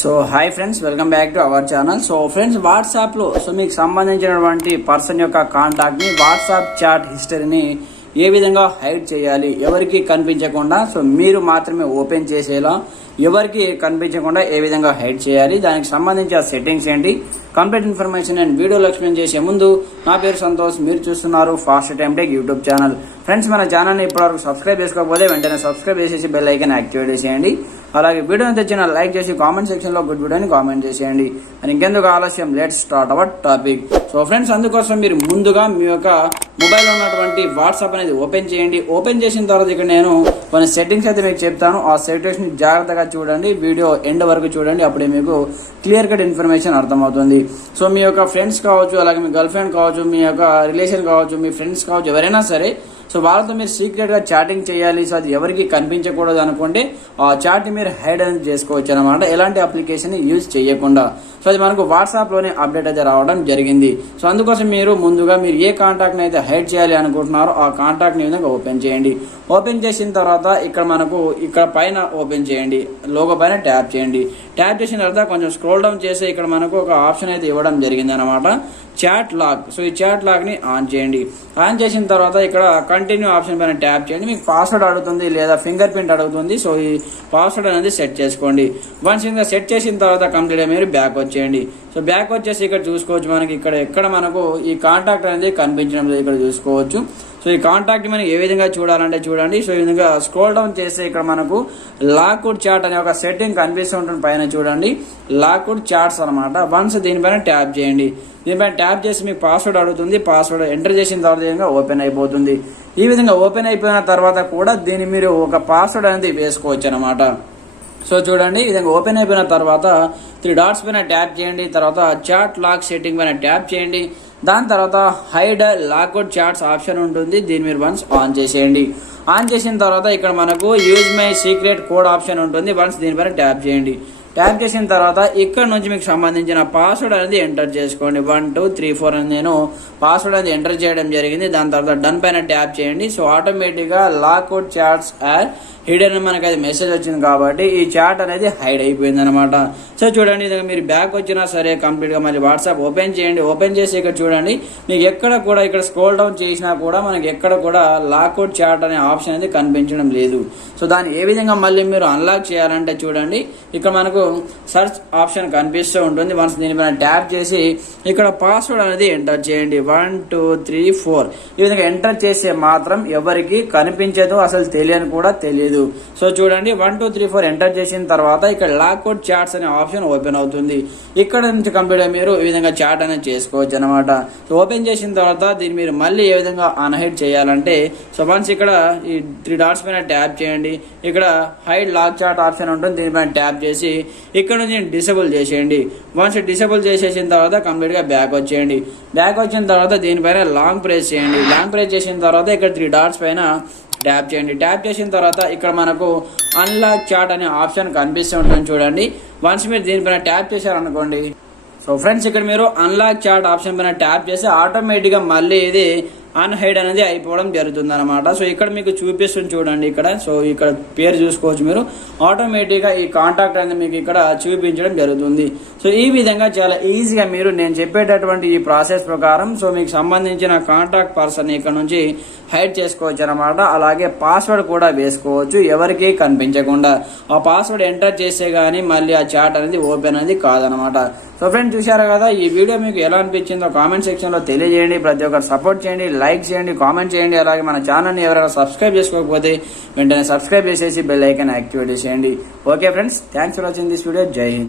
So hi friends welcome back to our channel so friends వాట్సాప్లో so మీకు సంబంధించినటువంటి person యొక్క కాంటాక్ట్ని వాట్సాప్ చాట్ హిస్టరీని ఏ విధంగా హైడ్ చేయాలి ఎవరికి కనిపించకుండా సో మీరు మాత్రమే ఓపెన్ చేసేలా ఎవరికి కనిపించకుండా ఏ విధంగా హైడ్ చేయాలి దానికి సంబంధించి ఆ సెట్టింగ్స్ ఏంటి కంప్లీట్ ఇన్ఫర్మేషన్ అండ్ వీడియోలో ఎక్స్ప్లెయిన్ చేసే ముందు నా పేరు సంతోష్ మీరు చూస్తున్నారు fast time tech YouTube channel friends మన ఛానల్ని ఇప్పటివరకు సబ్స్క్రైబ్ చేసుకోకపోతే వెంటనే సబ్స్క్రైబ్ చేసేసి బెల్ ఐకన్ యాక్టివేట్ చేసేయండి. అలాగే వీడియోని తెచ్చిన లైక్ చేసి కామెంట్ సెక్షన్లో గుడ్ వీడియోని కామెంట్ చేసేయండి. అని ఇంకెందుకు ఆలస్యం? Let start our topic so friends అందుకోసం మీరు ముందుగా మీ యొక్క మొబైల్లో ఉన్నటువంటి వాట్సాప్ అనేది ఓపెన్ చేయండి. ఓపెన్ చేసిన తర్వాత ఇక్కడ నేను కొన్ని సెట్టింగ్స్ అయితే మీకు చెప్తాను. ఆ సెట్టింగ్స్ని జాగ్రత్తగా చూడండి. వీడియో ఎండ్ వరకు చూడండి. అప్పుడే మీకు క్లియర్ కట్ ఇన్ఫర్మేషన్ అర్థమవుతుంది. సో మీ యొక్క ఫ్రెండ్స్ కావచ్చు అలాగే మీ గర్ల్ ఫ్రెండ్ కావచ్చు మీ యొక్క రిలేషన్ కావచ్చు మీ ఫ్రెండ్స్ కావచ్చు ఎవరైనా సరే సో వాళ్ళతో మీరు సీక్రెట్గా చాటింగ్ చేయాలి. సో అది ఎవరికి కనిపించకూడదు అనుకుంటే ఆ చాట్ మీరు హైడ్ అనేది చేసుకోవచ్చు అనమాట ఎలాంటి అప్లికేషన్ యూజ్ చేయకుండా. సో అది మనకు వాట్సాప్లోనే అప్డేట్ అయితే రావడం జరిగింది. సో అందుకోసం మీరు ముందుగా మీరు ఏ కాంటాక్ట్ని అయితే హైడ్ చేయాలి అనుకుంటున్నారో ఆ కాంటాక్ట్ని విధంగా ఓపెన్ చేయండి. ఓపెన్ చేసిన తర్వాత ఇక్కడ మనకు ఇక్కడ పైన ఓపెన్ చేయండి. లోగో పైన ట్యాప్ చేయండి. ట్యాప్ చేసిన తర్వాత కొంచెం స్క్రోల్ డౌన్ చేసి ఇక్కడ మనకు ఒక ఆప్షన్ అయితే ఇవ్వడం జరిగింది అనమాట చాట్ లాక్ సో ఈ చాట్ లాక్ని ఆన్ చేయండి. ఆన్ చేసిన తర్వాత ఇక్కడ కంటిన్యూ ఆప్షన్ పైన ట్యాప్ చేయండి. మీకు పాస్వర్డ్ అడుగుతుంది లేదా ఫింగర్ ప్రింట్ అడుగుతుంది. సో ఈ పాస్వర్డ్ అనేది సెట్ చేసుకోండి. వన్స్ ఇంకా సెట్ చేసిన తర్వాత కంప్లీట్ మీరు బ్యాక్ వచ్చేయండి. సో బ్యాక్ వచ్చేసి ఇక్కడ చూసుకోవచ్చు మనకి. ఇక్కడ ఎక్కడ మనకు ఈ కాంటాక్ట్ అనేది కనిపించడం లేదు. ఇక్కడ చూసుకోవచ్చు. సో ఈ కాంటాక్ట్ మనం ఏ విధంగా చూడాలంటే చూడండి. సో ఈ విధంగా స్క్రోల్ డౌన్ చేస్తే ఇక్కడ మనకు లాక్వుడ్ చాట్ అనే ఒక సెట్టింగ్ కనిపిస్తూ ఉంటుంది పైన చూడండి. లాక్వుడ్ చాట్స్ అనమాట వన్స్ దీనిపైన ట్యాప్ చేయండి. దీనిపైన ట్యాప్ చేసి మీకు పాస్వర్డ్ అడుగుతుంది. పాస్వర్డ్ ఎంటర్ చేసిన తర్వాత విధంగా ఓపెన్ అయిపోతుంది. ఈ విధంగా ఓపెన్ అయిపోయిన తర్వాత కూడా దీన్ని మీరు ఒక పాస్వర్డ్ అనేది వేసుకోవచ్చు అనమాట సో చూడండి ఈ విధంగా ఓపెన్ అయిపోయిన తర్వాత త్రీ డాట్స్ పైన ట్యాప్ చేయండి తర్వాత చాట్ లాక్ సెట్టింగ్ పైన ట్యాప్ చేయండి దాని తర్వాత హైడ్ లాక్అవుట్ చాట్స్ ఆప్షన్ ఉంటుంది దీన్ని మీరు వన్స్ ఆన్ చేసేయండి. ఆన్ చేసిన తర్వాత ఇక్కడ మనకు use my secret code option ఉంటుంది వన్స్ దీనిపైన ట్యాప్ చేయండి. ట్యాప్ చేసిన తర్వాత ఇక్కడ నుంచి మీకు సంబంధించిన పాస్వర్డ్ అనేది ఎంటర్ చేసుకోండి. వన్ టూ త్రీ ఫోర్ అని నేను పాస్వర్డ్ అనేది ఎంటర్ చేయడం జరిగింది. దాని తర్వాత డన్ పైన ట్యాప్ చేయండి. సో ఆటోమేటిక్గా లాక్అవుట్ చాట్స్ ఆర్ హిడెన్ మనకి అది మెసేజ్ వచ్చింది కాబట్టి ఈ చాట్ అనేది హైడ్ అయిపోయింది అనమాట సో చూడండి ఇది మీరు బ్యాక్ వచ్చినా సరే కంప్లీట్గా మళ్ళీ వాట్సాప్ ఓపెన్ చేయండి. ఓపెన్ చేసి ఇక్కడ చూడండి మీకు ఎక్కడ కూడా ఇక్కడ స్క్రోల్ డౌన్ చేసినా కూడా మనకి ఎక్కడ కూడా లాక్అవుట్ చాట్ అనే ఆప్షన్ అనేది కనిపించడం లేదు. సో దాన్ని ఏ విధంగా మళ్ళీ మీరు అన్లాక్ చేయాలంటే చూడండి ఇక్కడ మనకు సర్చ్ ఆప్షన్ కనిపిస్తూ ఉంటుంది. వన్స్ దీనిపైన ట్యాప్ చేసి ఇక్కడ పాస్వర్డ్ అనేది ఎంటర్ చేయండి. వన్ టూ త్రీ ఫోర్ ఈ విధంగా ఎంటర్ చేస్తే మాత్రం ఎవరికి కనిపించదు అసలు తెలియని కూడా తెలియదు. సో చూడండి. One two three four enter చేసిన తర్వాత ఇక్కడ లాక్అవుట్ చాట్స్ అనే ఆప్షన్ ఓపెన్ అవుతుంది. ఇక్కడ నుంచి కంప్లీట్ మీరు ఈ విధంగా చాట్ అనేది చేసుకోవచ్చు అనమాట సో ఓపెన్ చేసిన తర్వాత దీన్ని మీరు మళ్ళీ ఏ విధంగా అన్హైడ్ చేయాలంటే సో వన్స్ ఇక్కడ ఈ త్రీ డాట్స్ పైన ట్యాప్ చేయండి. ఇక్కడ హైడ్ లాక్ చాట్ ఆప్షన్ ఉంటుంది. దీనిపైన ట్యాప్ చేసి ఇక్కడ నుంచి డిసేబుల్ చేసేయండి. వన్స్ డిసేబుల్ చేసేసిన తర్వాత కంప్లీట్గా బ్యాక్ వచ్చేయండి. బ్యాక్ వచ్చిన తర్వాత దీనిపైన లాంగ్ ప్రెస్ చేయండి. లాంగ్ ప్రెస్ చేసిన తర్వాత ఇక్కడ త్రీ డాట్స్ పైన ట్యాప్ చేయండి. ట్యాప్ చేసిన తర్వాత ఇక్కడ మనకు అన్లాక్ చాట్ అనే ఆప్షన్ కనిపిస్తూ ఉంటుంది చూడండి. వన్స్ మీరు దీనిపైన ట్యాప్ చేశారనుకోండి. సో ఫ్రెండ్స్ ఇక్కడ మీరు అన్లాక్ చాట్ ఆప్షన్ పైన ట్యాప్ చేసి ఆటోమేటిక్గా మళ్ళీ ఇది అన్హైడ్ అనేది అయిపోవడం జరుగుతుంది అనమాట సో ఇక్కడ మీకు చూపిస్తుంది చూడండి ఇక్కడ. సో ఇక్కడ పేరు చూసుకోవచ్చు మీరు. ఆటోమేటిక్గా ఈ కాంటాక్ట్ అనేది మీకు ఇక్కడ చూపించడం జరుగుతుంది. సో ఈ విధంగా చాలా ఈజీగా మీరు నేను చెప్పేటటువంటి ఈ ప్రాసెస్ ప్రకారం సో మీకు సంబంధించిన కాంటాక్ట్ పర్సన్ ఇక్కడ నుంచి హైడ్ చేసుకోవచ్చు అనమాట అలాగే పాస్వర్డ్ కూడా వేసుకోవచ్చు ఎవరికి కనిపించకుండా. ఆ పాస్వర్డ్ ఎంటర్ చేస్తే కానీ మళ్ళీ ఆ చాట్ అనేది ఓపెన్ అనేది కాదనమాట సో ఫ్రెండ్ చూశారు కదా ఈ వీడియో మీకు ఎలా అనిపించిందో కామెంట్ సెక్షన్లో తెలియజేయండి. ప్రతి ఒక్కరు సపోర్ట్ చేయండి లైక్ చేయండి కామెంట్ చేయండి అలాగే మన ఛానల్ని ఎవరైనా సబ్స్క్రైబ్ చేసుకోకపోతే వెంటనే సబ్స్క్రైబ్ చేసేసి బెల్ ఐకాన్ యాక్టివేట్ చేసేయండి. Okay friends thanks for watching this video. జై హింద్.